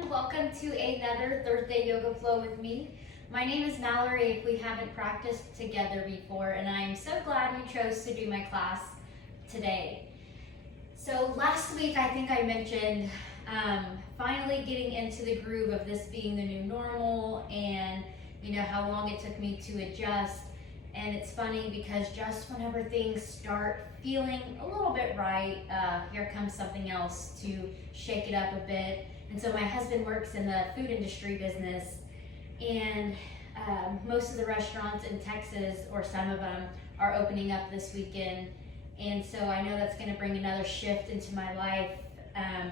everyone. Welcome to another Thursday Yoga Flow with me. My name is Mallory if we haven't practiced together before, and I'm so glad you chose to do my class today. So last week I think I mentioned finally getting into the groove of this being the new normal and how long it took me to adjust. And it's funny because just whenever things start feeling a little bit right, here comes something else to shake it up a bit. And so my husband works in the food industry business, and most of the restaurants in Texas, or some of them, are opening up this weekend. And so I know that's going to bring another shift into my life,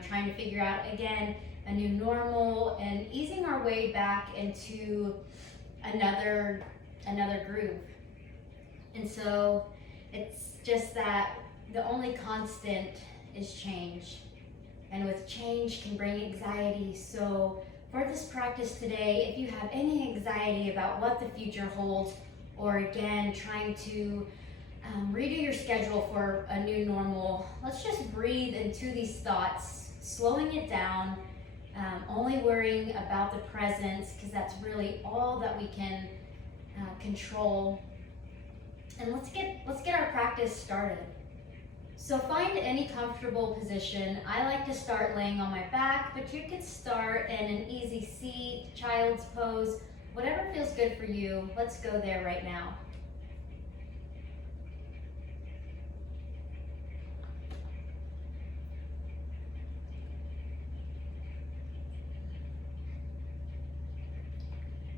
trying to figure out again a new normal and easing our way back into another groove. And so it's just that the only constant is change. And with change can bring anxiety. So for this practice today, if you have any anxiety about what the future holds, or again, trying to redo your schedule for a new normal, let's just breathe into these thoughts, slowing it down, only worrying about the present, because that's really all that we can control. And let's get our practice started. So find any comfortable position. I like to start laying on my back, but you could start in an easy seat, child's pose, whatever feels good for you. Let's go there right now.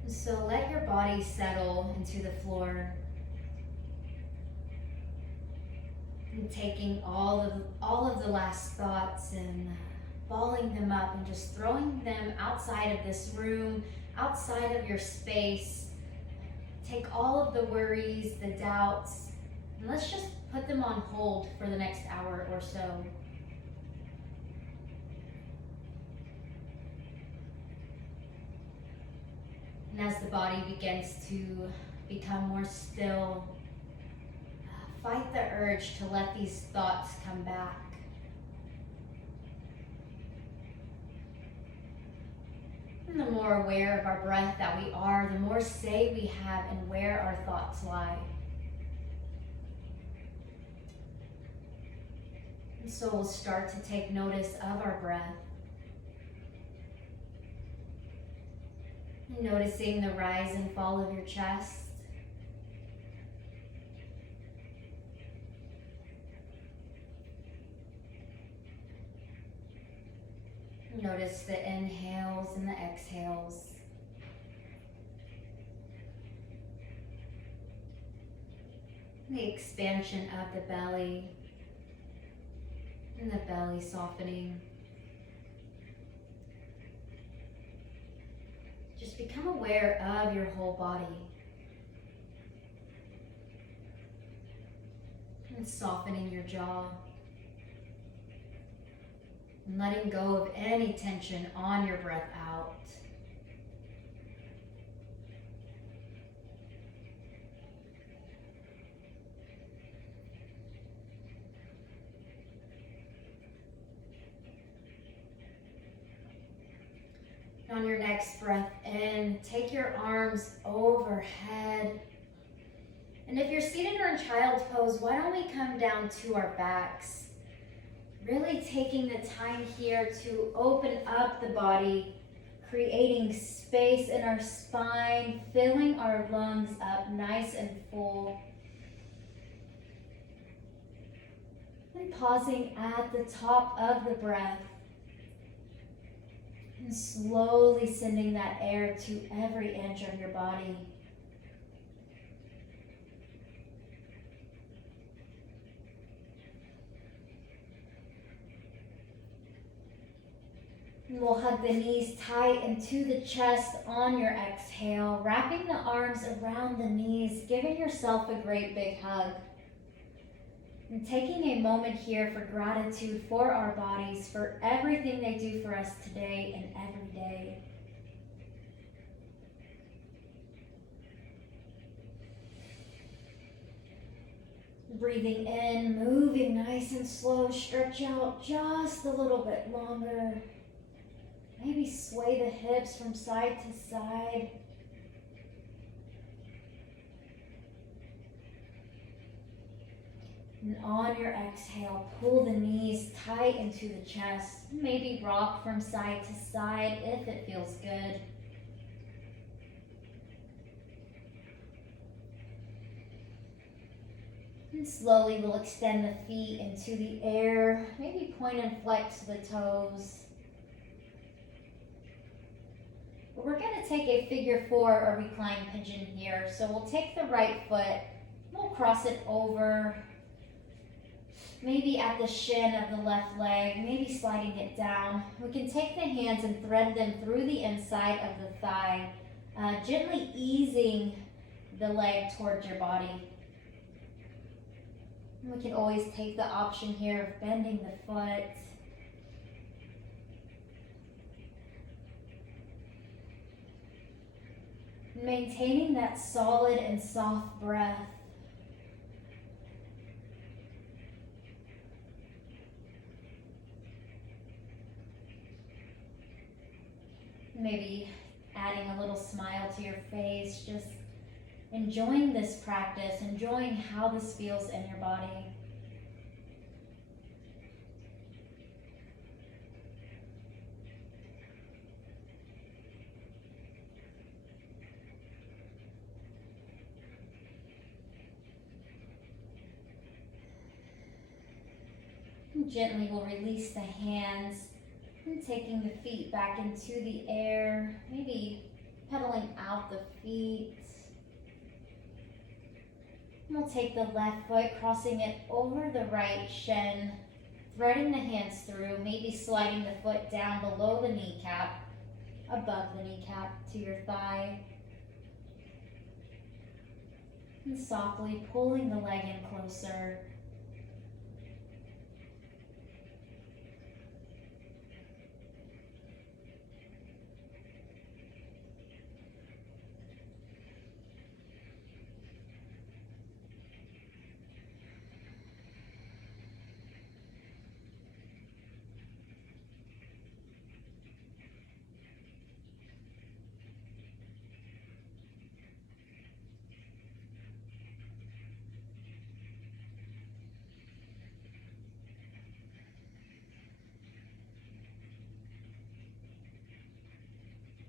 So let your body settle into the floor. And taking all of the last thoughts and balling them up and just throwing them outside of this room, outside of your space. Take all of the worries, the doubts, and let's just put them on hold for the next hour or so. And as the body begins to become more still, fight the urge to let these thoughts come back. And the more aware of our breath that we are, the more say we have in where our thoughts lie. And so we'll start to take notice of our breath. Noticing the rise and fall of your chest. Notice the inhales and the exhales. The expansion of the belly and the belly softening. Just become aware of your whole body. And softening your jaw. And letting go of any tension on your breath out. On your next breath in, take your arms overhead. And if you're seated or in child's pose, why don't we come down to our backs? Really taking the time here to open up the body, creating space in our spine, filling our lungs up nice and full. And pausing at the top of the breath. And slowly sending that air to every inch of your body. And we'll hug the knees tight into the chest on your exhale, wrapping the arms around the knees, giving yourself a great big hug. And taking a moment here for gratitude for our bodies, for everything they do for us today and every day. Breathing in, moving nice and slow, stretch out just a little bit longer. Maybe sway the hips from side to side. And on your exhale, pull the knees tight into the chest. Maybe rock from side to side if it feels good. And slowly we'll extend the feet into the air. Maybe point and flex the toes. But we're going to take a figure 4 or reclined pigeon here. So we'll take the right foot, we'll cross it over, maybe at the shin of the left leg, maybe sliding it down. We can take the hands and thread them through the inside of the thigh, gently easing the leg towards your body. And we can always take the option here of bending the foot. Maintaining that solid and soft breath. Maybe adding a little smile to your face, just enjoying this practice, enjoying how this feels in your body. And gently we'll release the hands and taking the feet back into the air, maybe pedaling out the feet. We'll take the left foot, crossing it over the right shin, threading the hands through, maybe sliding the foot down below the kneecap, above the kneecap to your thigh. And softly pulling the leg in closer.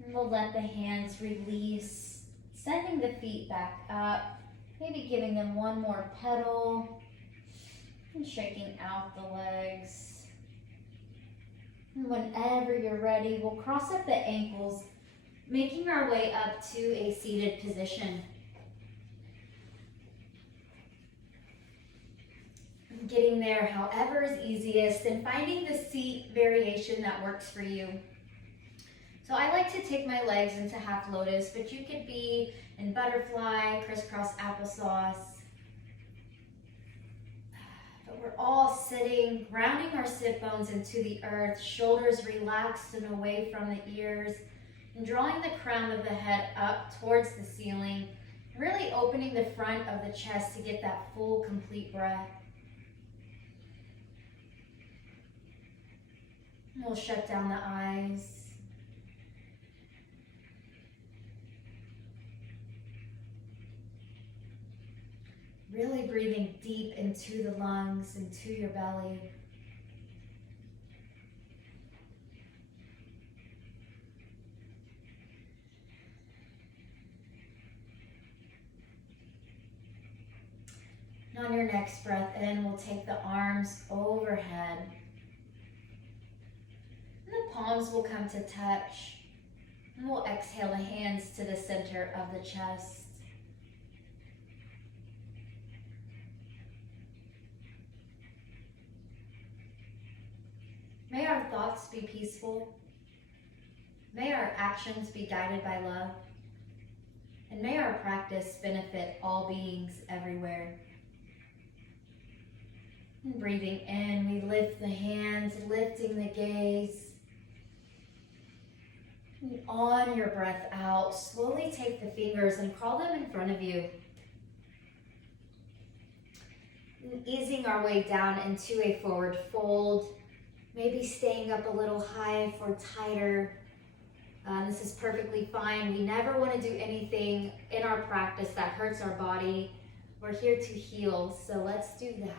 And we'll let the hands release, sending the feet back up, maybe giving them one more pedal, and shaking out the legs. And whenever you're ready, we'll cross up the ankles, making our way up to a seated position. Getting there however is easiest and finding the seat variation that works for you. So I like to take my legs into half lotus, but you could be in butterfly, crisscross applesauce. But we're all sitting, grounding our sit bones into the earth, shoulders relaxed and away from the ears, and drawing the crown of the head up towards the ceiling, really opening the front of the chest to get that full, complete breath. And we'll shut down the eyes. Really breathing deep into the lungs, into your belly. And on your next breath in, we'll take the arms overhead. And the palms will come to touch. And we'll exhale the hands to the center of the chest. May our thoughts be peaceful. May our actions be guided by love. And may our practice benefit all beings everywhere. And breathing in, we lift the hands, lifting the gaze. And on your breath out, slowly take the fingers and crawl them in front of you. And easing our way down into a forward fold. Maybe staying up a little high for tighter. This is perfectly fine. We never want to do anything in our practice that hurts our body. We're here to heal, so let's do that.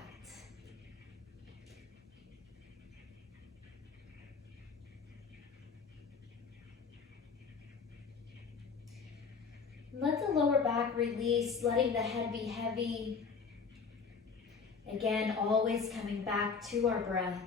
Let the lower back release, letting the head be heavy. Again, always coming back to our breath.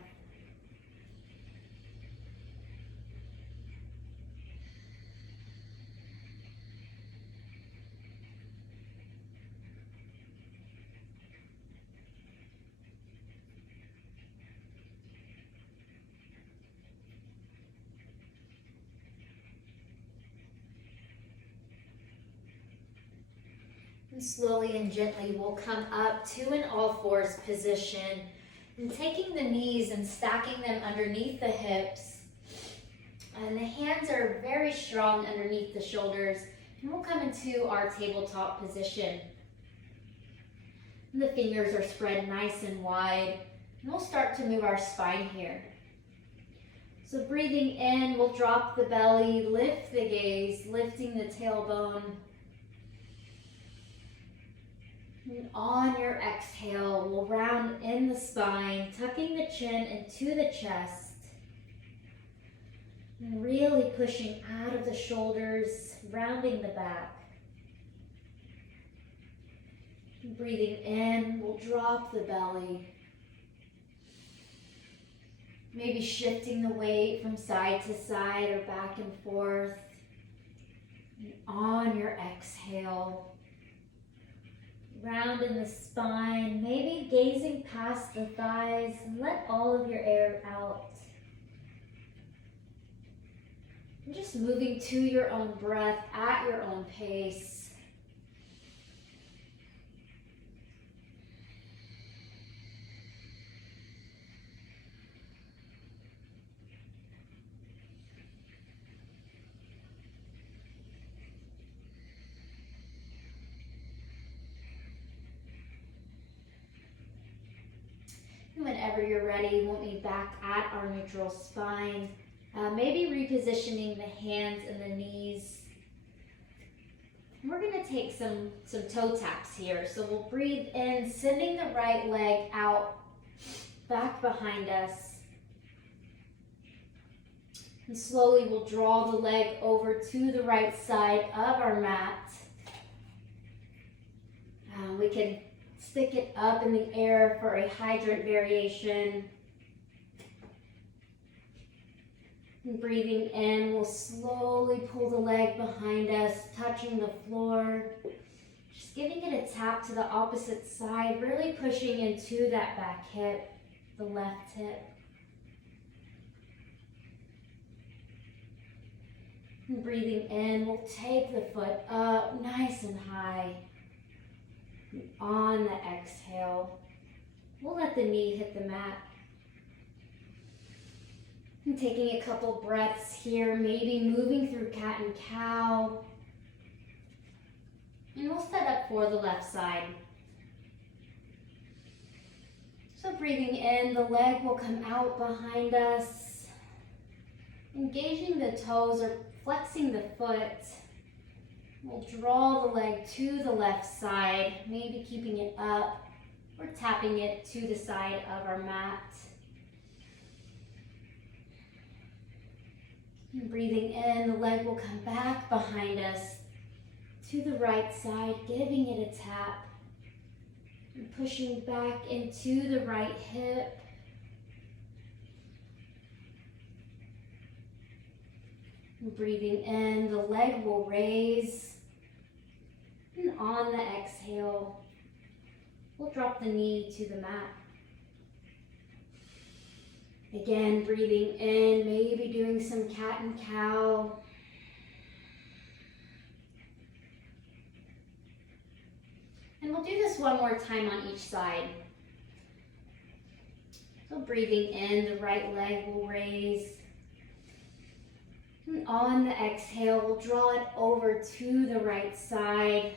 And slowly and gently we'll come up to an all-fours position and taking the knees and stacking them underneath the hips. And the hands are very strong underneath the shoulders. And we'll come into our tabletop position. And the fingers are spread nice and wide. And we'll start to move our spine here. So breathing in, we'll drop the belly, lift the gaze, lifting the tailbone. And on your exhale, we'll round in the spine, tucking the chin into the chest. And really pushing out of the shoulders, rounding the back. And breathing in, we'll drop the belly. Maybe shifting the weight from side to side or back and forth. And on your exhale, round in the spine, maybe gazing past the thighs, and let all of your air out. And just moving to your own breath at your own pace. Whenever you're ready, we'll be back at our neutral spine. Maybe repositioning the hands and the knees. And we're going to take some toe taps here. So we'll breathe in, sending the right leg out, back behind us. And slowly we'll draw the leg over to the right side of our mat. We can stick it up in the air for a hydrant variation. And breathing in, we'll slowly pull the leg behind us, touching the floor. Just giving it a tap to the opposite side, really pushing into that back hip, the left hip. And breathing in, we'll take the foot up nice and high. And on the exhale, we'll let the knee hit the mat. And taking a couple breaths here, maybe moving through cat and cow. And we'll set up for the left side. So breathing in, the leg will come out behind us. Engaging the toes or flexing the foot. We'll draw the leg to the left side, maybe keeping it up or tapping it to the side of our mat. And breathing in, the leg will come back behind us to the right side, giving it a tap. And pushing back into the right hip. And breathing in, the leg will raise. And on the exhale, we'll drop the knee to the mat. Again, breathing in, maybe doing some cat and cow. And we'll do this one more time on each side. So breathing in, the right leg will raise. And on the exhale, we'll draw it over to the right side.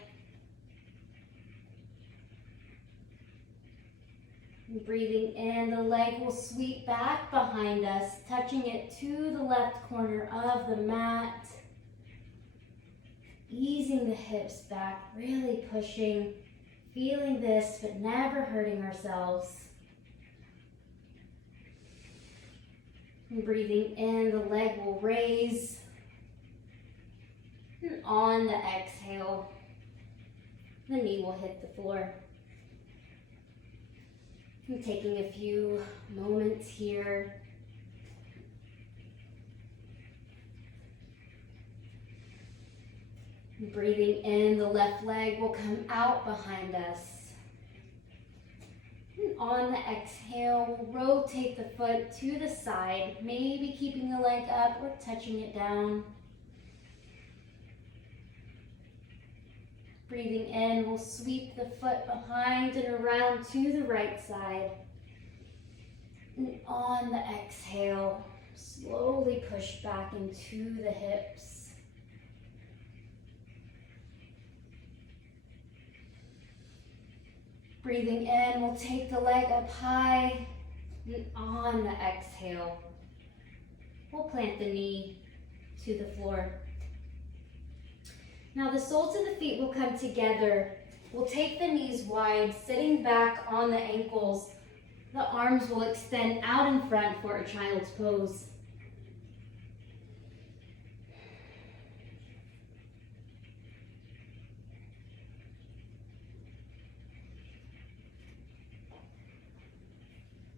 And Breathing in, the leg will sweep back behind us, touching it to the left corner of the mat. Easing the hips back, really pushing, feeling this, but never hurting ourselves. And breathing in, the leg will raise. And on the exhale, the knee will hit the floor. And taking a few moments here. Breathing in, the left leg will come out behind us. And on the exhale, we'll rotate the foot to the side, maybe keeping the leg up or touching it down. Breathing in, we'll sweep the foot behind and around to the right side. And on the exhale, slowly push back into the hips. Breathing in, we'll take the leg up high. And on the exhale, we'll plant the knee to the floor. Now the soles of the feet will come together. We'll take the knees wide, sitting back on the ankles. The arms will extend out in front for a child's pose.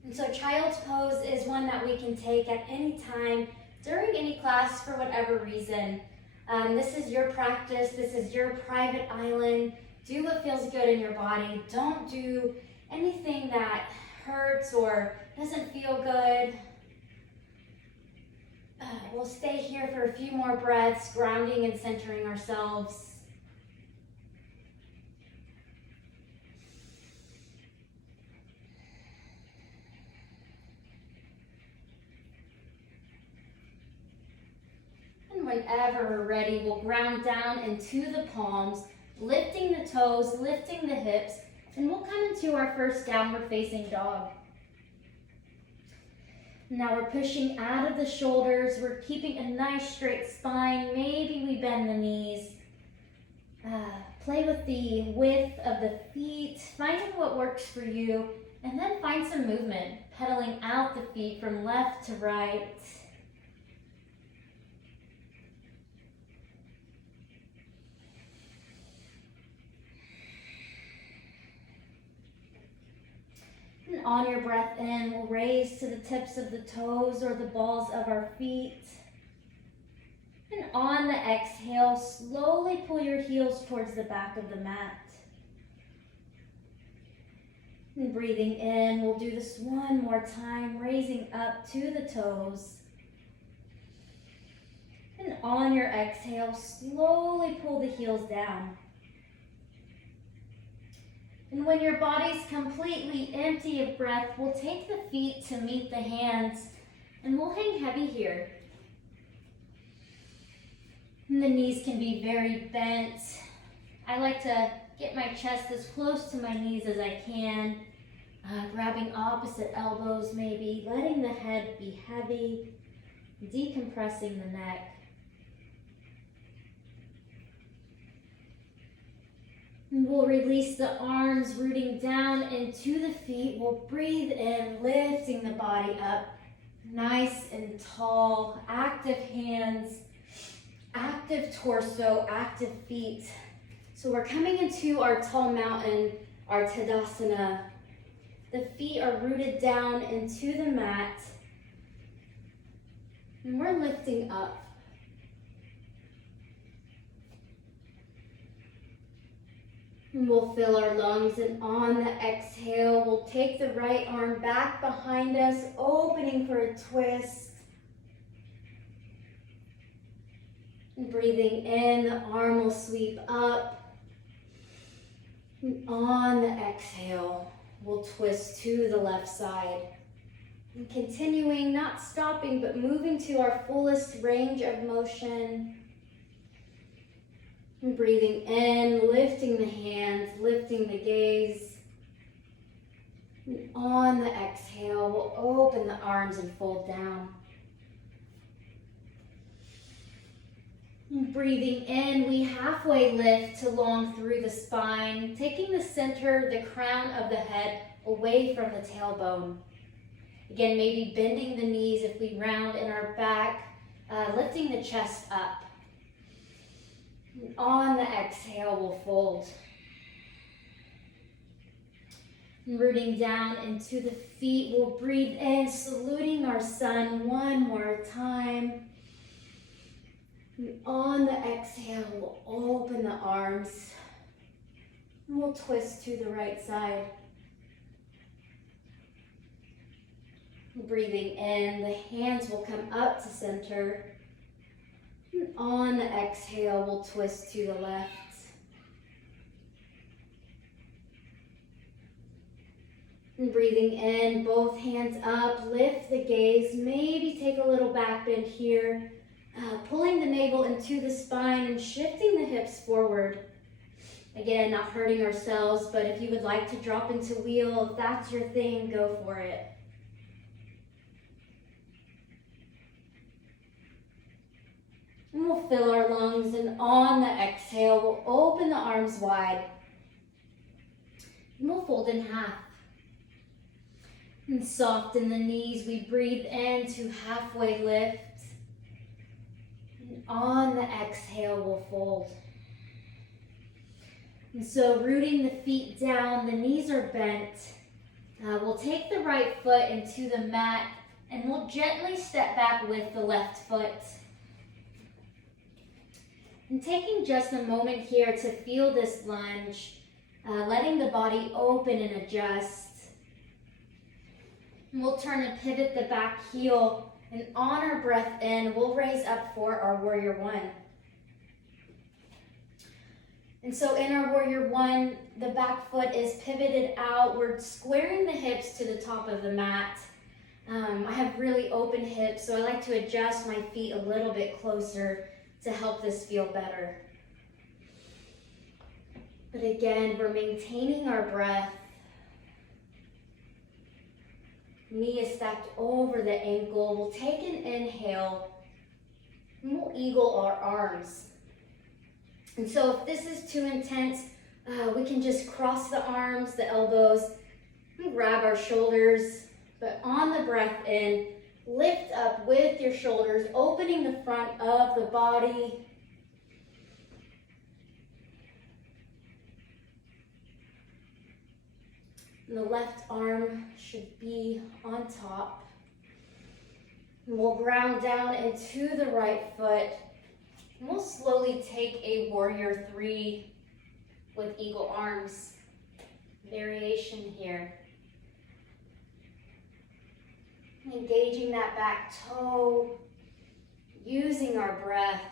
And so child's pose is one that we can take at any time, during any class for whatever reason. This is your practice, this is your private island. Do what feels good in your body. Don't do anything that hurts or doesn't feel good. We'll stay here for a few more breaths, grounding and centering ourselves. Whenever we're ready, we'll ground down into the palms, lifting the toes, lifting the hips, and we'll come into our first downward facing dog. Now we're pushing out of the shoulders, we're keeping a nice straight spine, maybe we bend the knees. Play with the width of the feet, finding what works for you, and then find some movement, pedaling out the feet from left to right. And on your breath in, we'll raise to the tips of the toes or the balls of our feet. And on the exhale, slowly pull your heels towards the back of the mat. And breathing in, we'll do this one more time, raising up to the toes. And on your exhale, slowly pull the heels down. And when your body's completely empty of breath, we'll take the feet to meet the hands, and we'll hang heavy here. And the knees can be very bent. I like to get my chest as close to my knees as I can, grabbing opposite elbows maybe, letting the head be heavy, decompressing the neck. And we'll release the arms, rooting down into the feet. We'll breathe in, lifting the body up, nice and tall, active hands, active torso, active feet. So we're coming into our tall mountain, our Tadasana. The feet are rooted down into the mat, and we're lifting up. And we'll fill our lungs, and on the exhale, we'll take the right arm back behind us, opening for a twist. And breathing in, the arm will sweep up. And on the exhale, we'll twist to the left side. And continuing, not stopping, but moving to our fullest range of motion. And breathing in, lifting the hands, lifting the gaze. And on the exhale, we'll open the arms and fold down. And breathing in, we halfway lift to long through the spine, taking the center, the crown of the head away from the tailbone. Again, maybe bending the knees if we round in our back, lifting the chest up. And on the exhale, we'll fold. And rooting down into the feet, we'll breathe in, saluting our sun one more time. And on the exhale, we'll open the arms. And we'll twist to the right side. Breathing in, the hands will come up to center. And on the exhale, we'll twist to the left. And breathing in, both hands up, lift the gaze, maybe take a little back bend here, pulling the navel into the spine and shifting the hips forward. Again, not hurting ourselves, but if you would like to drop into wheel, if that's your thing, go for it. And we'll fill our lungs, and on the exhale, we'll open the arms wide. And we'll fold in half. And soften the knees, we breathe in to halfway lift. And on the exhale, we'll fold. And so rooting the feet down, the knees are bent. We'll take the right foot into the mat, and we'll gently step back with the left foot. And taking just a moment here to feel this lunge, letting the body open and adjust. And we'll turn and pivot the back heel, and on our breath in, we'll raise up for our warrior one. And so in our warrior one, the back foot is pivoted out. We're squaring the hips to the top of the mat. I have really open hips, so I like to adjust my feet a little bit closer to help this feel better. But again, we're maintaining our breath. Knee is stacked over the ankle. We'll take an inhale, and we'll eagle our arms. And so if this is too intense, we can just cross the arms, the elbows, and grab our shoulders. But on the breath in, lift up with your shoulders, opening the front of the body. And the left arm should be on top. And we'll ground down into the right foot. And we'll slowly take a warrior three with eagle arms. Variation here. Engaging that back toe, using our breath.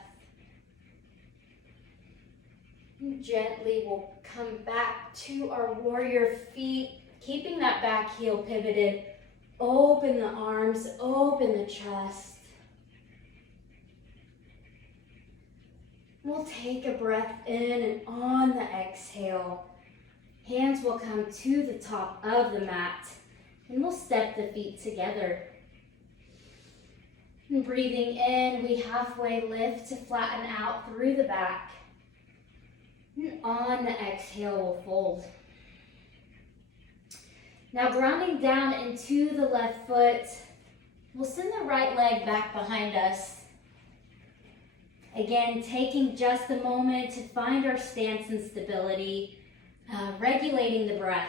And gently we'll come back to our warrior feet, keeping that back heel pivoted. Open the arms, open the chest. We'll take a breath in, and on the exhale, hands will come to the top of the mat, and we'll step the feet together. And breathing in, we halfway lift to flatten out through the back. And on the exhale, we'll fold. Now grounding down into the left foot, we'll send the right leg back behind us. Again, taking just a moment to find our stance and stability, regulating the breath.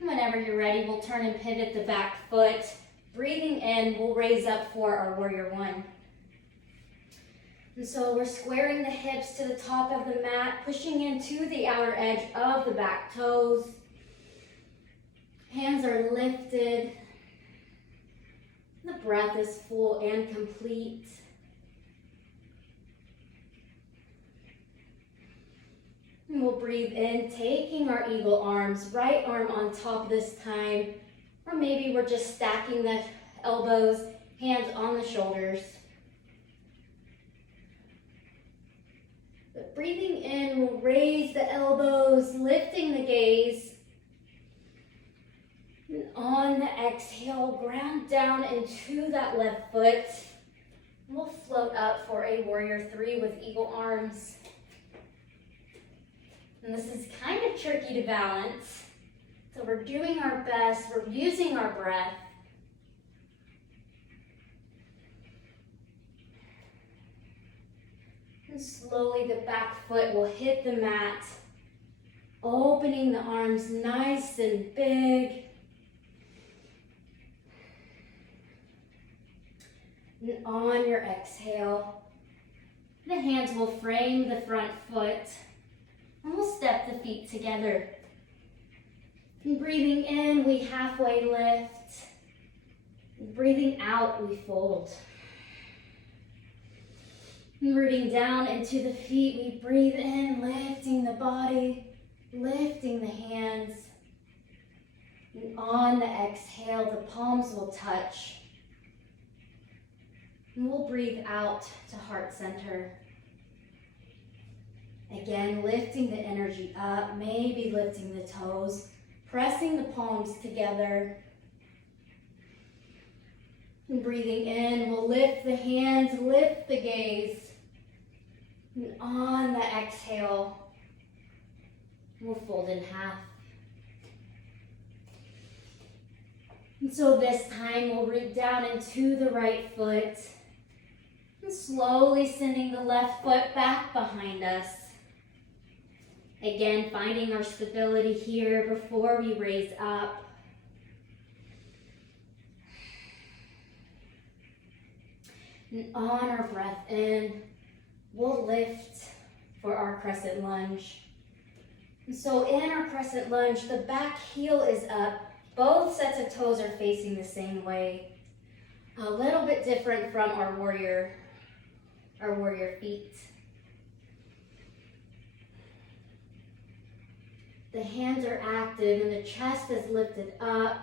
Whenever you're ready, we'll turn and pivot the back foot. Breathing in, we'll raise up for our warrior one. And so we're squaring the hips to the top of the mat, pushing into the outer edge of the back toes. Hands are lifted. The breath is full and complete. And we'll breathe in, taking our eagle arms, right arm on top this time. Or maybe we're just stacking the elbows, hands on the shoulders. But breathing in, we'll raise the elbows, lifting the gaze. And on the exhale, ground down into that left foot. We'll float up for a warrior three with eagle arms. And this is kind of tricky to balance. So we're doing our best, we're using our breath. And slowly the back foot will hit the mat, opening the arms nice and big. And on your exhale, the hands will frame the front foot, and we'll step the feet together. And breathing in, we halfway lift. And breathing out, we fold. And rooting down into the feet, we breathe in, lifting the body, lifting the hands. And on the exhale, the palms will touch. And we'll breathe out to heart center. Again, lifting the energy up, maybe lifting the toes, pressing the palms together. And breathing in, we'll lift the hands, lift the gaze. And on the exhale, we'll fold in half. And so this time we'll root down into the right foot. And slowly sending the left foot back behind us. Again, finding our stability here before we raise up. And on our breath in, we'll lift for our crescent lunge. And so in our crescent lunge, the back heel is up. Both sets of toes are facing the same way. A little bit different from our warrior feet. The hands are active and the chest is lifted up.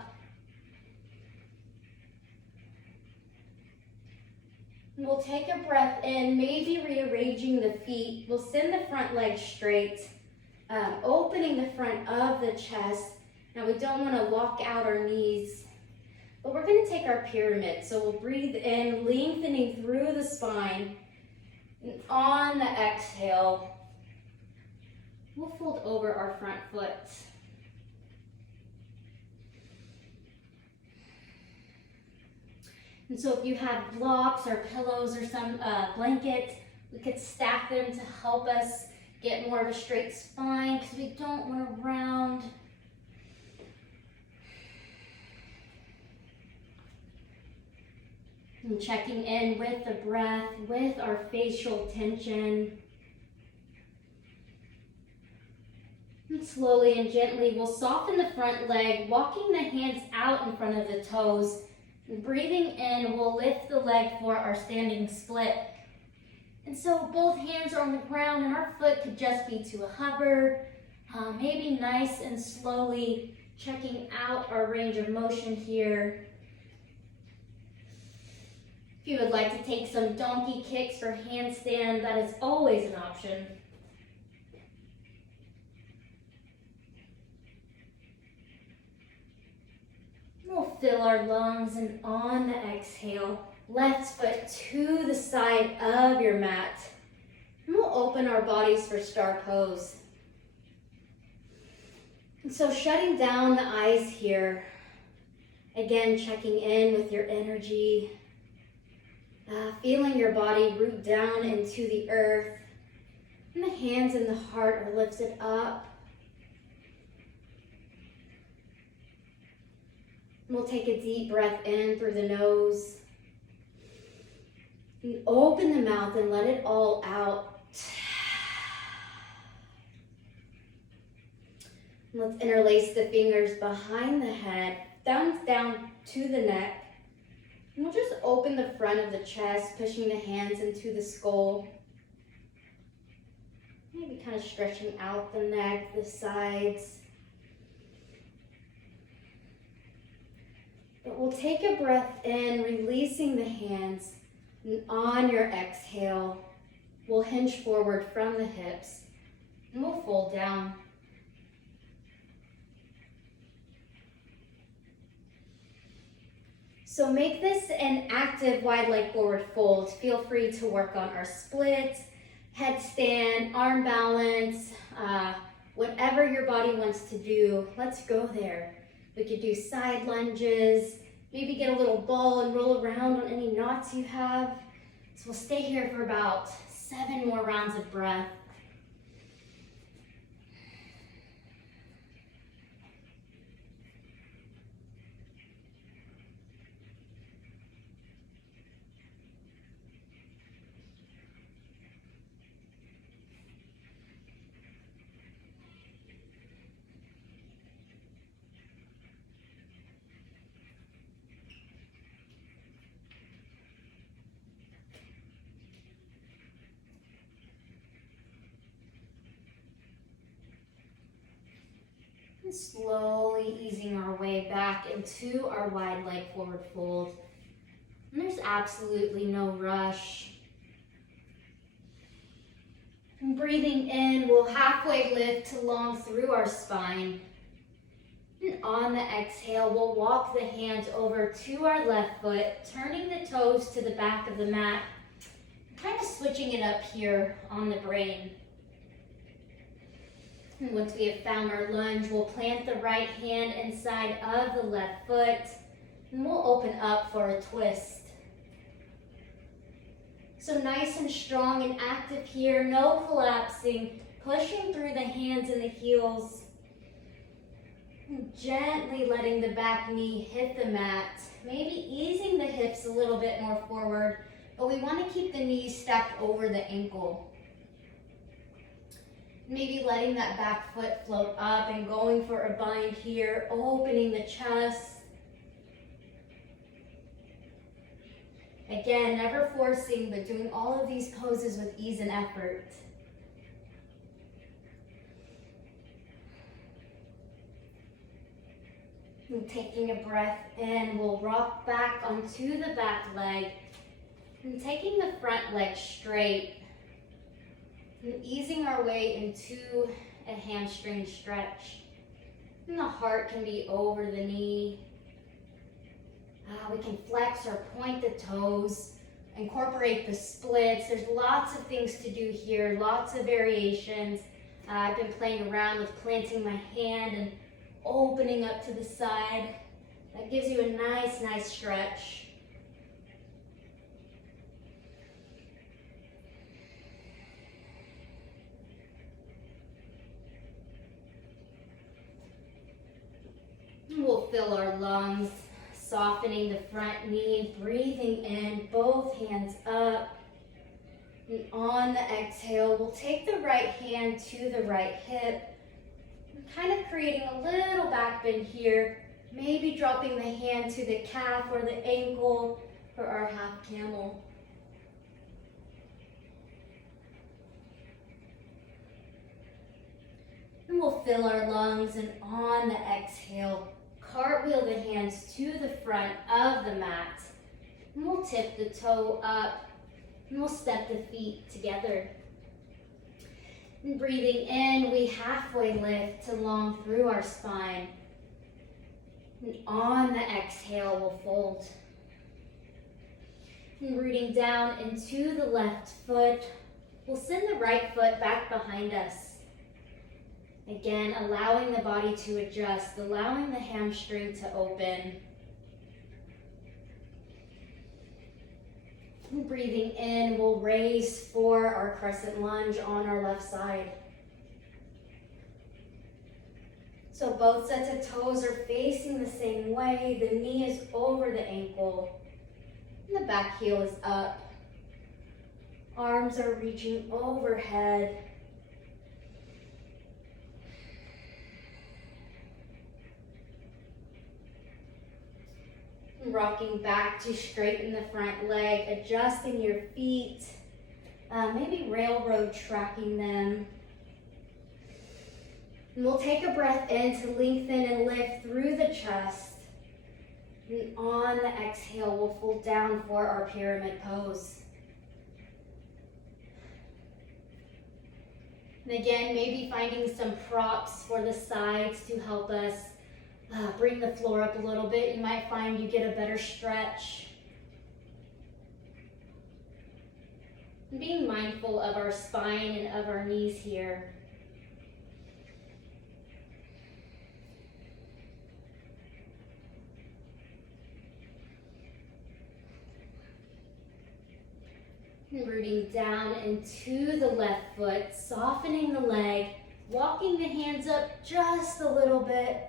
We'll take a breath in, maybe rearranging the feet. We'll send the front leg straight, opening the front of the chest. Now we don't want to lock out our knees, but we're going to take our pyramid. So we'll breathe in, lengthening through the spine. And on the exhale, we'll fold over our front foot. And so if you have blocks or pillows or some blankets, we could stack them to help us get more of a straight spine because we don't want to round. And checking in with the breath, with our facial tension. And slowly and gently, we'll soften the front leg, walking the hands out in front of the toes. And breathing in, we'll lift the leg for our standing split. And so both hands are on the ground and our foot could just be to a hover. Maybe nice and slowly checking out our range of motion here. If you would like to take some donkey kicks or handstand, that is always an option. We'll fill our lungs, and on the exhale, left foot to the side of your mat. And we'll open our bodies for star pose. And so shutting down the eyes here. Again, checking in with your energy. Feeling your body root down into the earth. And the hands and the heart are lifted up. We'll take a deep breath in through the nose. And open the mouth and let it all out. Let's interlace the fingers behind the head, thumbs down to the neck. And we'll just open the front of the chest, pushing the hands into the skull. Maybe kind of stretching out the neck, the sides. But we'll take a breath in, releasing the hands. And on your exhale, We'll hinge forward from the hips, and we'll fold down. So make this an active wide leg forward fold. Feel free to work on our splits, headstand, arm balance, whatever your body wants to do. Let's go there. We could do side lunges, maybe get a little ball and roll around on any knots you have. So we'll stay here for about 7 more rounds of breath. And slowly easing our way back into our wide leg forward fold. And there's absolutely no rush. And breathing in, we'll halfway lift long through our spine. And on the exhale, we'll walk the hands over to our left foot, turning the toes to the back of the mat, kind of switching it up here on the brain. And once we have found our lunge, we'll plant the right hand inside of the left foot, and we'll open up for a twist. So nice and strong and active here, no collapsing, pushing through the hands and the heels. And gently letting the back knee hit the mat, maybe easing the hips a little bit more forward, but we want to keep the knees stacked over the ankle. Maybe letting that back foot float up and going for a bind here, opening the chest. Again, never forcing, but doing all of these poses with ease and effort. And taking a breath in, we'll rock back onto the back leg. And taking the front leg straight. And easing our way into a hamstring stretch. And the heart can be over the knee. We can flex or point the toes, incorporate the splits. There's lots of things to do here, lots of variations. I've been playing around with planting my hand and opening up to the side. That gives you a nice stretch. We'll fill our lungs, softening the front knee, breathing in, both hands up. And on the exhale, we'll take the right hand to the right hip, kind of creating a little back bend here, maybe dropping the hand to the calf or the ankle for our half camel. And we'll fill our lungs, and on the exhale, cartwheel the hands to the front of the mat. And we'll tip the toe up, and we'll step the feet together. And breathing in, we halfway lift to long through our spine. And on the exhale, we'll fold. And rooting down into the left foot, we'll send the right foot back behind us. Again, allowing the body to adjust, allowing the hamstring to open. And breathing in, we'll raise for our crescent lunge on our left side. So both sets of toes are facing the same way. The knee is over the ankle. And the back heel is up. Arms are reaching overhead. Rocking back to straighten the front leg, adjusting your feet, maybe railroad tracking them. And we'll take a breath in to lengthen and lift through the chest. And on the exhale, we'll fold down for our pyramid pose. And again, maybe finding some props for the sides to help us bring the floor up a little bit. You might find you get a better stretch. And being mindful of our spine and of our knees here. And rooting down into the left foot, softening the leg, walking the hands up just a little bit.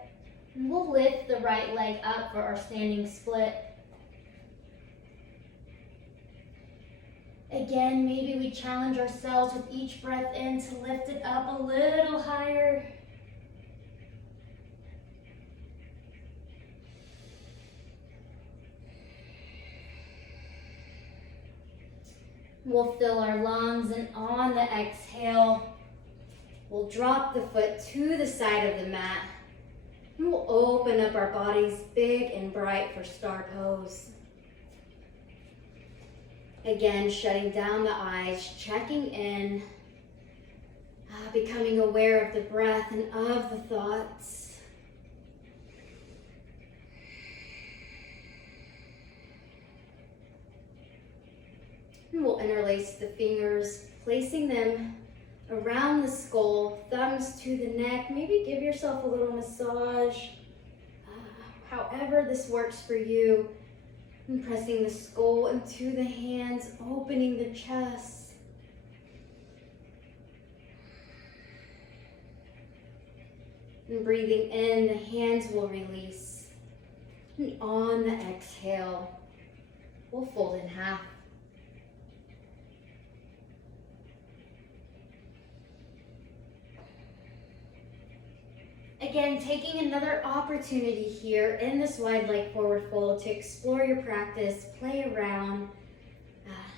And we'll lift the right leg up for our standing split. Again, maybe we challenge ourselves with each breath in to lift it up a little higher. We'll fill our lungs, and on the exhale, we'll drop the foot to the side of the mat. And we'll open up our bodies big and bright for star pose. Again, shutting down the eyes, checking in, becoming aware of the breath and of the thoughts. And we'll interlace the fingers, placing them around the skull, thumbs to the neck. Maybe give yourself a little massage, however this works for you. And pressing the skull into the hands, opening the chest. And breathing in, the hands will release. And on the exhale, we'll fold in half. Again, taking another opportunity here in this wide leg forward fold to explore your practice, play around,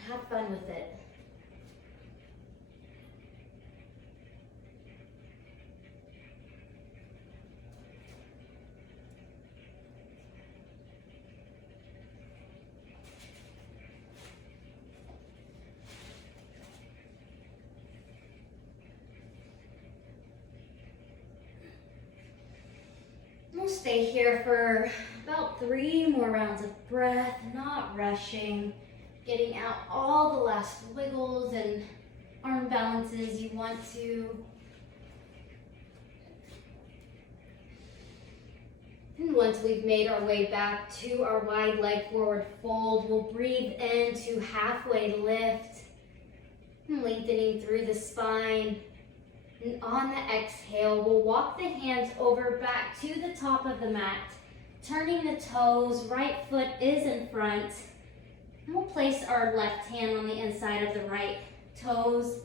have fun with it. We'll stay here for about 3 more rounds of breath, not rushing, getting out all the last wiggles and arm balances you want to. And once we've made our way back to our wide leg forward fold, we'll breathe into halfway lift, and lengthening through the spine. And on the exhale, we'll walk the hands over back to the top of the mat, turning the toes, right foot is in front. And we'll place our left hand on the inside of the right toes,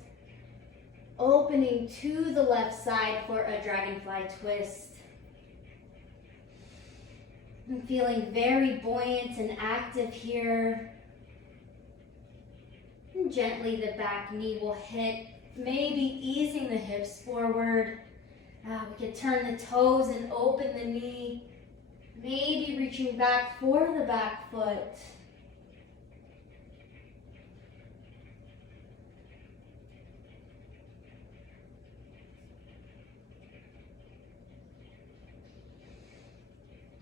opening to the left side for a Dragonfly Twist. I'm feeling very buoyant and active here. And gently the back knee will hit, maybe easing the hips forward. We could turn the toes and open the knee, maybe reaching back for the back foot.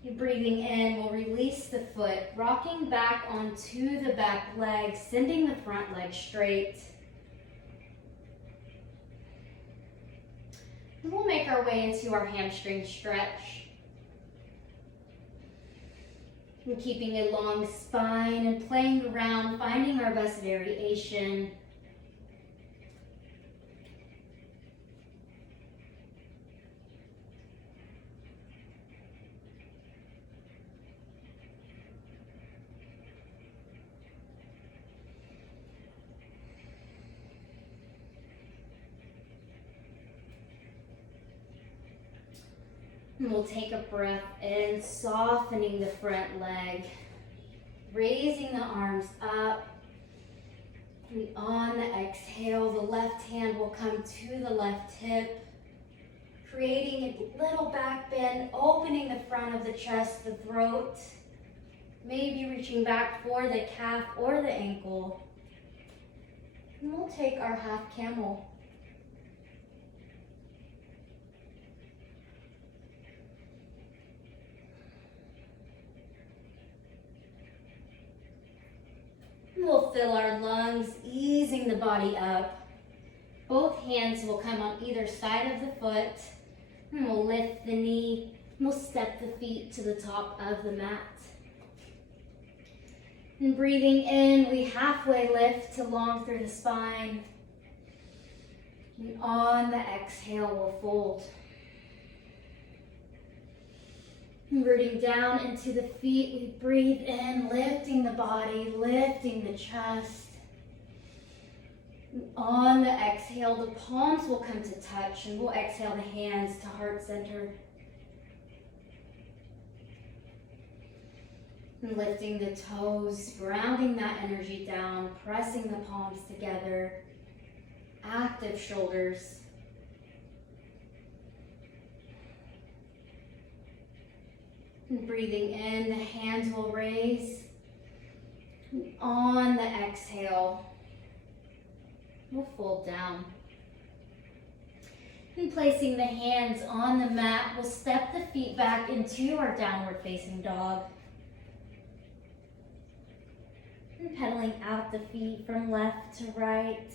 You're breathing in, we'll release the foot, rocking back onto the back leg, sending the front leg straight. And we'll make our way into our hamstring stretch. And keeping a long spine and playing around, finding our best variation. And we'll take a breath in, softening the front leg, raising the arms up. And on the exhale, the left hand will come to the left hip, creating a little back bend, opening the front of the chest, the throat, maybe reaching back for the calf or the ankle. And we'll take our half camel. We'll fill our lungs, easing the body up. Both hands will come on either side of the foot. And we'll lift the knee. We'll step the feet to the top of the mat. And breathing in, we halfway lift to long through the spine. And on the exhale, we'll fold. And rooting down into the feet, we breathe in, lifting the body, lifting the chest. And on the exhale, the palms will come to touch, and we'll exhale the hands to heart center. And lifting the toes, grounding that energy down, pressing the palms together. Active shoulders. And breathing in, the hands will raise. And on the exhale, we'll fold down. And placing the hands on the mat, we'll step the feet back into our downward facing dog. And pedaling out the feet from left to right.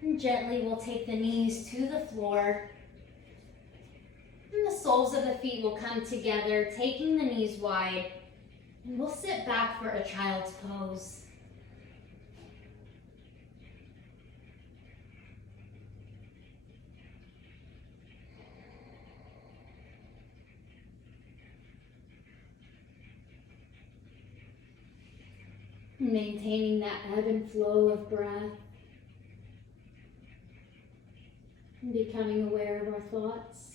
And gently we'll take the knees to the floor. And the soles of the feet will come together, taking the knees wide. And we'll sit back for a child's pose. Maintaining that ebb and flow of breath. And becoming aware of our thoughts.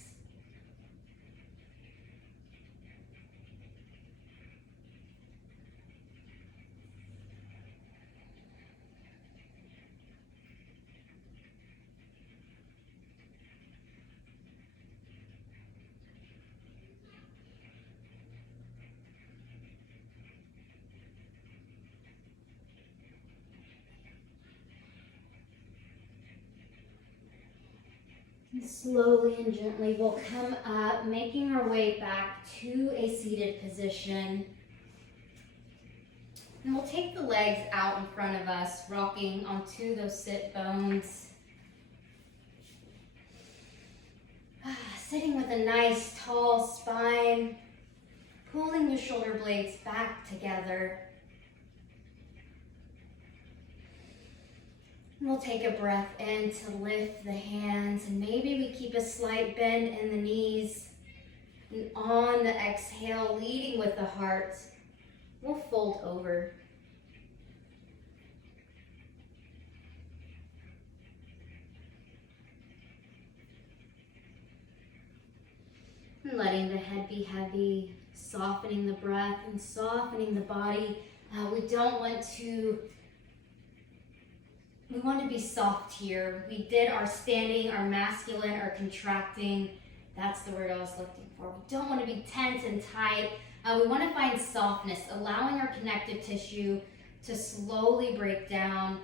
And slowly and gently we'll come up, making our way back to a seated position. And we'll take the legs out in front of us, rocking onto those sit bones. Sitting with a nice tall spine, pulling the shoulder blades back together. We'll take a breath in to lift the hands, and maybe we keep a slight bend in the knees. And on the exhale, leading with the heart, we'll fold over. And letting the head be heavy, softening the breath and softening the body. We want to be soft here. We did our standing, our masculine, our contracting. That's the word I was looking for. We don't want to be tense and tight. We want to find softness, allowing our connective tissue to slowly break down,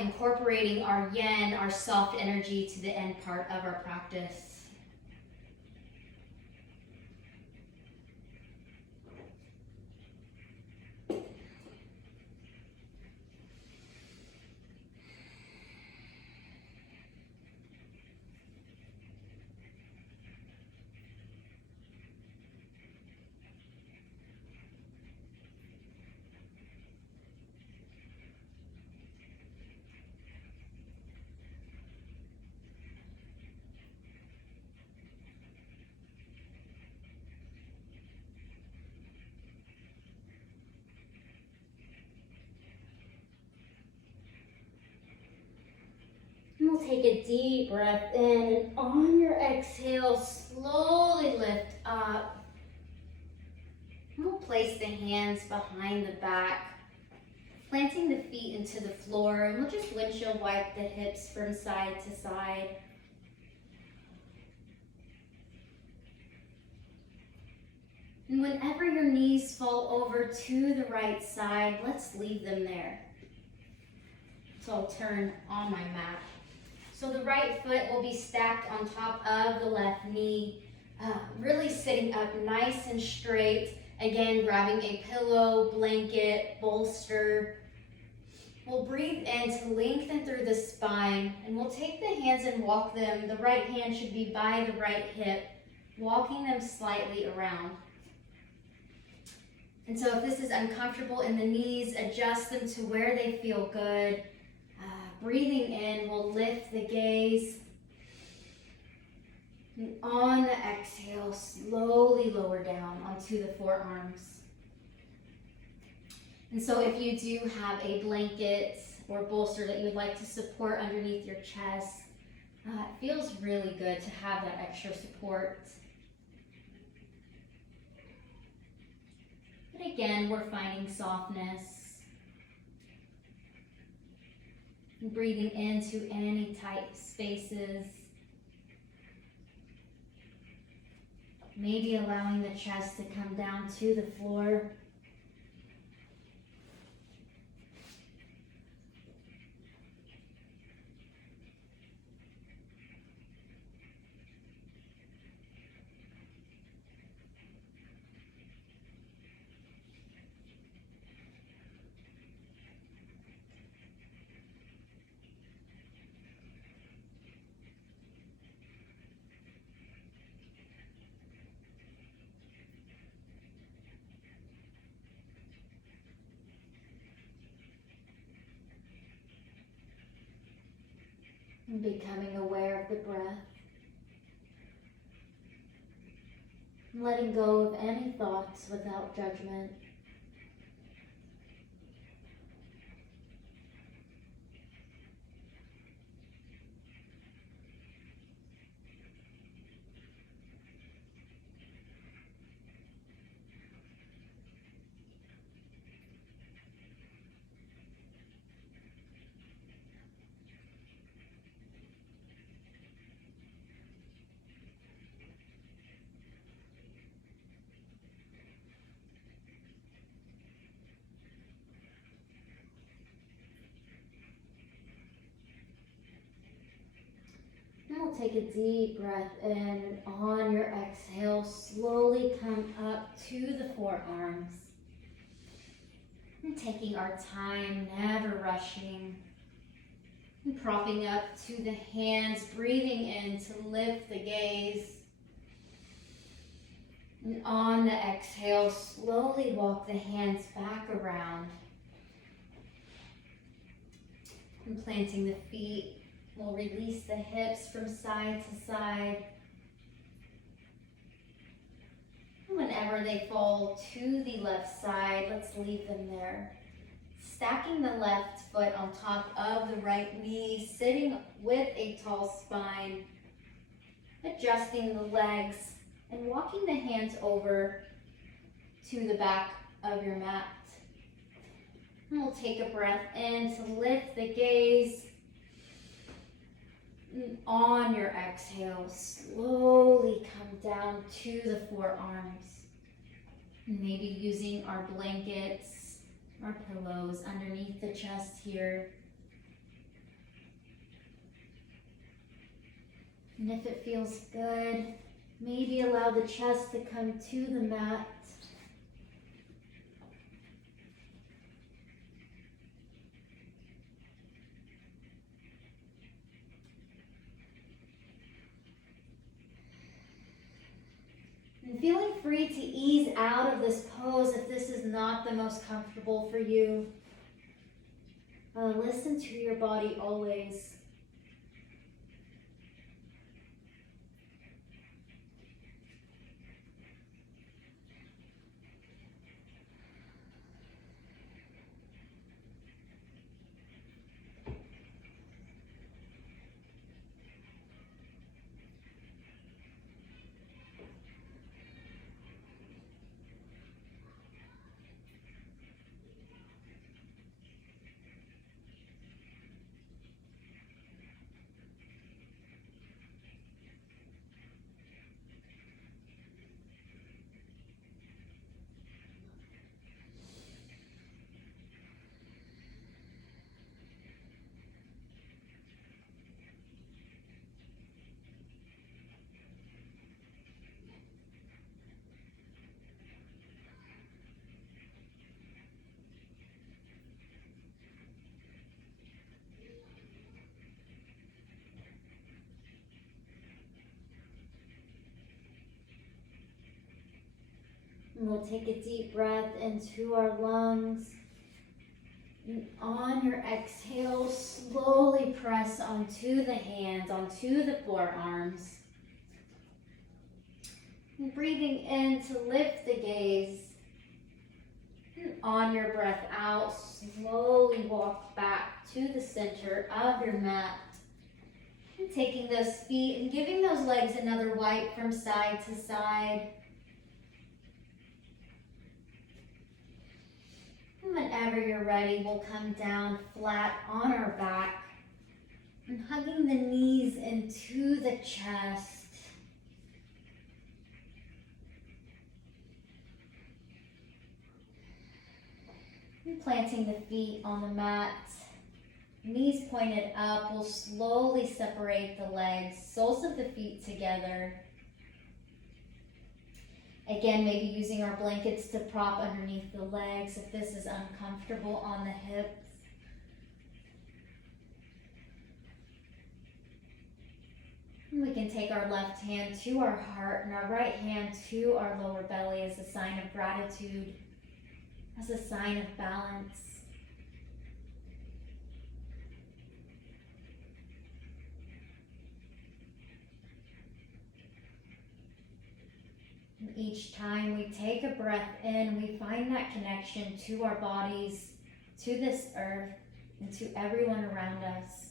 incorporating our yin, our soft energy to the end part of our practice. We'll take a deep breath in, and on your exhale, slowly lift up. We'll place the hands behind the back, planting the feet into the floor, and we'll just windshield wipe the hips from side to side. And whenever your knees fall over to the right side, let's leave them there. So I'll turn on my mat. So the right foot will be stacked on top of the left knee, really sitting up nice and straight. Again, grabbing a pillow, blanket, bolster. We'll breathe in to lengthen through the spine, and we'll take the hands and walk them. The right hand should be by the right hip, walking them slightly around. And so if this is uncomfortable in the knees, adjust them to where they feel good. Breathing in, we'll lift the gaze. And on the exhale, slowly lower down onto the forearms. And so if you do have a blanket or bolster that you would like to support underneath your chest, it feels really good to have that extra support. But again, we're finding softness. And breathing into any tight spaces. Maybe allowing the chest to come down to the floor. And becoming aware of the breath. Letting go of any thoughts without judgment. Now take a deep breath in, and on your exhale, slowly come up to the forearms. And taking our time, never rushing. And propping up to the hands, breathing in to lift the gaze. And on the exhale, slowly walk the hands back around. And planting the feet. We'll release the hips from side to side. Whenever they fall to the left side, let's leave them there. Stacking the left foot on top of the right knee, sitting with a tall spine. Adjusting the legs and walking the hands over to the back of your mat. And we'll take a breath in to lift the gaze. And on your exhale, slowly come down to the forearms. Maybe using our blankets, our pillows underneath the chest here. And if it feels good, maybe allow the chest to come to the mat. And feeling free to ease out of this pose if this is not the most comfortable for you. Listen to your body always. And we'll take a deep breath into our lungs. And on your exhale, slowly press onto the hands, onto the forearms. And breathing in to lift the gaze. And on your breath out, slowly walk back to the center of your mat. And taking those feet and giving those legs another wipe from side to side. And whenever you're ready, we'll come down flat on our back and hugging the knees into the chest. And planting the feet on the mat, knees pointed up, we'll slowly separate the legs, soles of the feet together. Again, maybe using our blankets to prop underneath the legs if this is uncomfortable on the hips. And we can take our left hand to our heart and our right hand to our lower belly as a sign of gratitude, as a sign of balance. And each time we take a breath in, we find that connection to our bodies, to this earth, and to everyone around us.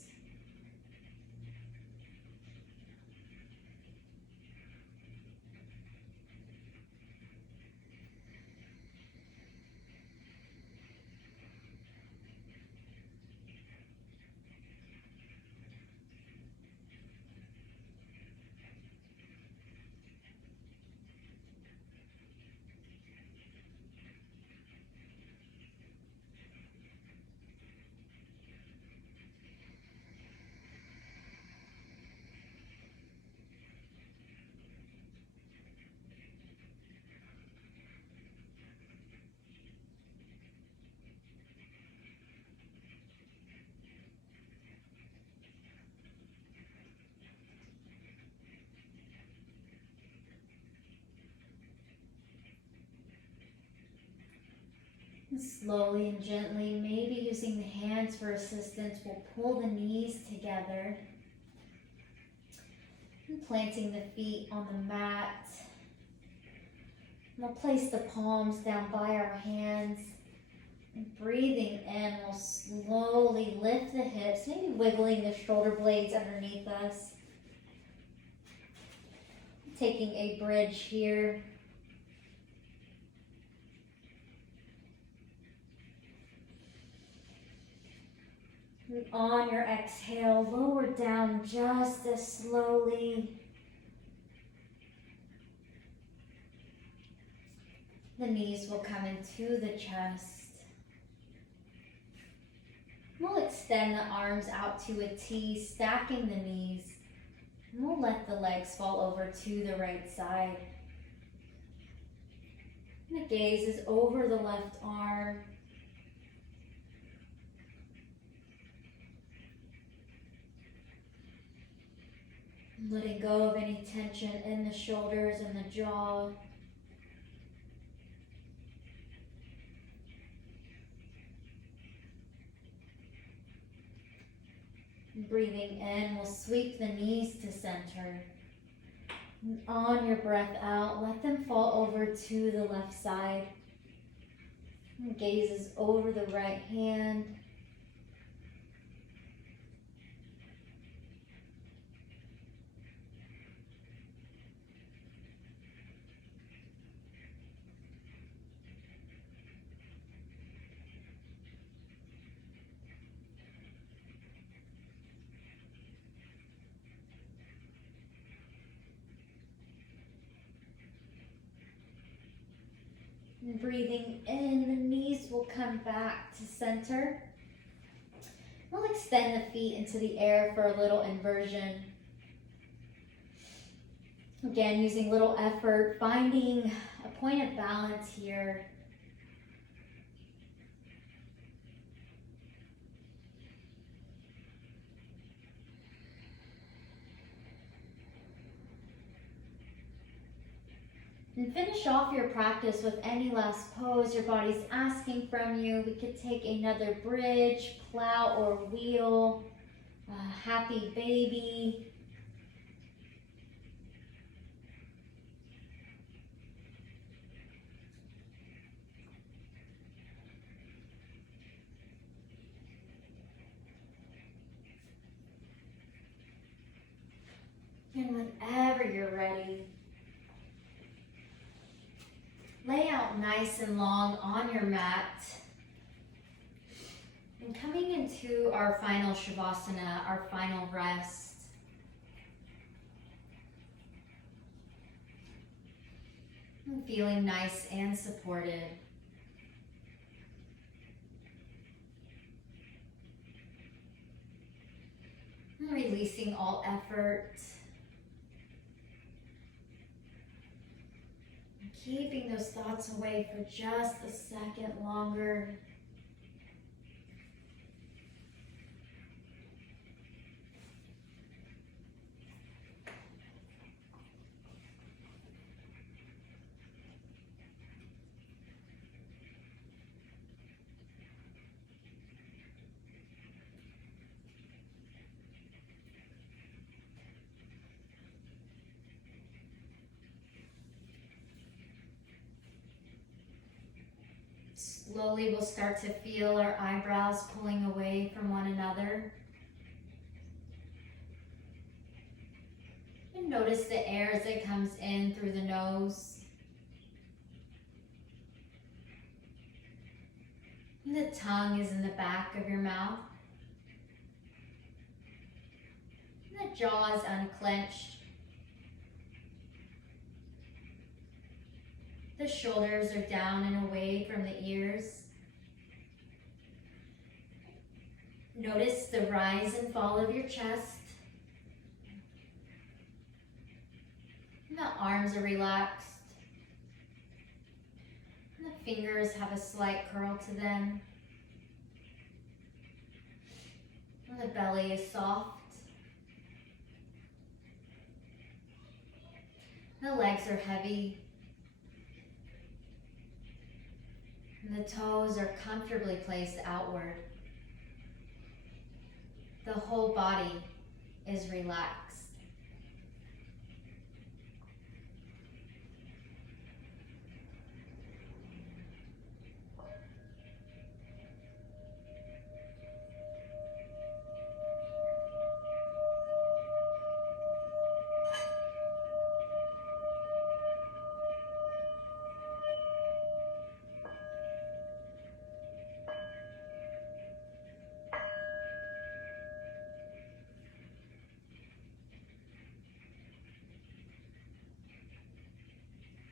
And slowly and gently, maybe using the hands for assistance, we'll pull the knees together. And planting the feet on the mat. And we'll place the palms down by our hands. And breathing in, we'll slowly lift the hips, maybe wiggling the shoulder blades underneath us. Taking a bridge here. And on your exhale, lower down just as slowly. The knees will come into the chest. We'll extend the arms out to a T, stacking the knees. And we'll let the legs fall over to the right side. And the gaze is over the left arm. Letting go of any tension in the shoulders and the jaw. Breathing in, we'll sweep the knees to center. And on your breath out, let them fall over to the left side. And gaze is over the right hand. And breathing in, the knees will come back to center. We'll extend the feet into the air for a little inversion. Again, using little effort, finding a point of balance here. And finish off your practice with any last pose your body's asking from you. We could take another bridge, plow or wheel, happy baby. And whenever you're ready, lay out nice and long on your mat. And coming into our final Shavasana, our final rest. And feeling nice and supported. And releasing all effort. Keeping those thoughts away for just a second longer. Slowly we'll start to feel our eyebrows pulling away from one another. And notice the air as it comes in through the nose. And the tongue is in the back of your mouth. And the jaw is unclenched. The shoulders are down and away from the ears. Notice the rise and fall of your chest. And the arms are relaxed. And the fingers have a slight curl to them. And the belly is soft. The legs are heavy. And the toes are comfortably placed outward. The whole body is relaxed.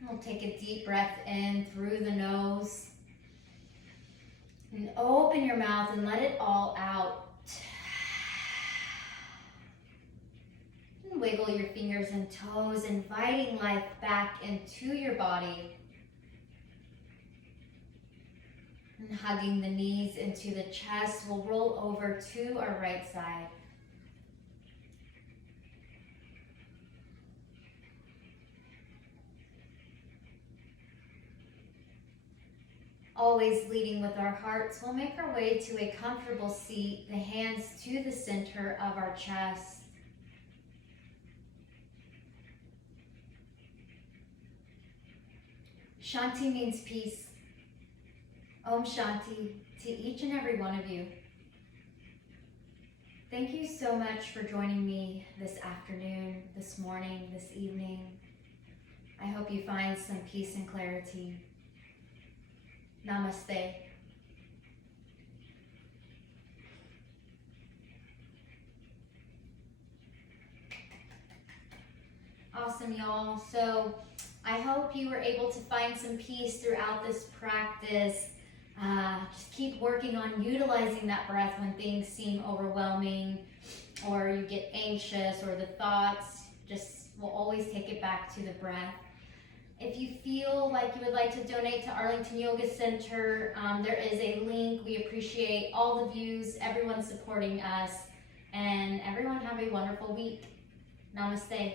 We'll take a deep breath in through the nose. And open your mouth and let it all out. And wiggle your fingers and toes, inviting life back into your body. And hugging the knees into the chest, we'll roll over to our right side. Always leading with our hearts, we'll make our way to a comfortable seat, the hands to the center of our chest. Shanti means peace. Om Shanti to each and every one of you. Thank you so much for joining me this afternoon, this morning, this evening. I hope you find some peace and clarity. Namaste. Awesome, y'all. So I hope you were able to find some peace throughout this practice. Just keep working on utilizing that breath when things seem overwhelming or you get anxious or the thoughts. Just we'll always take it back to the breath. If you feel like you would like to donate to Arlington Yoga Center, there is a link. We appreciate all the views, everyone supporting us, and everyone have a wonderful week. Namaste.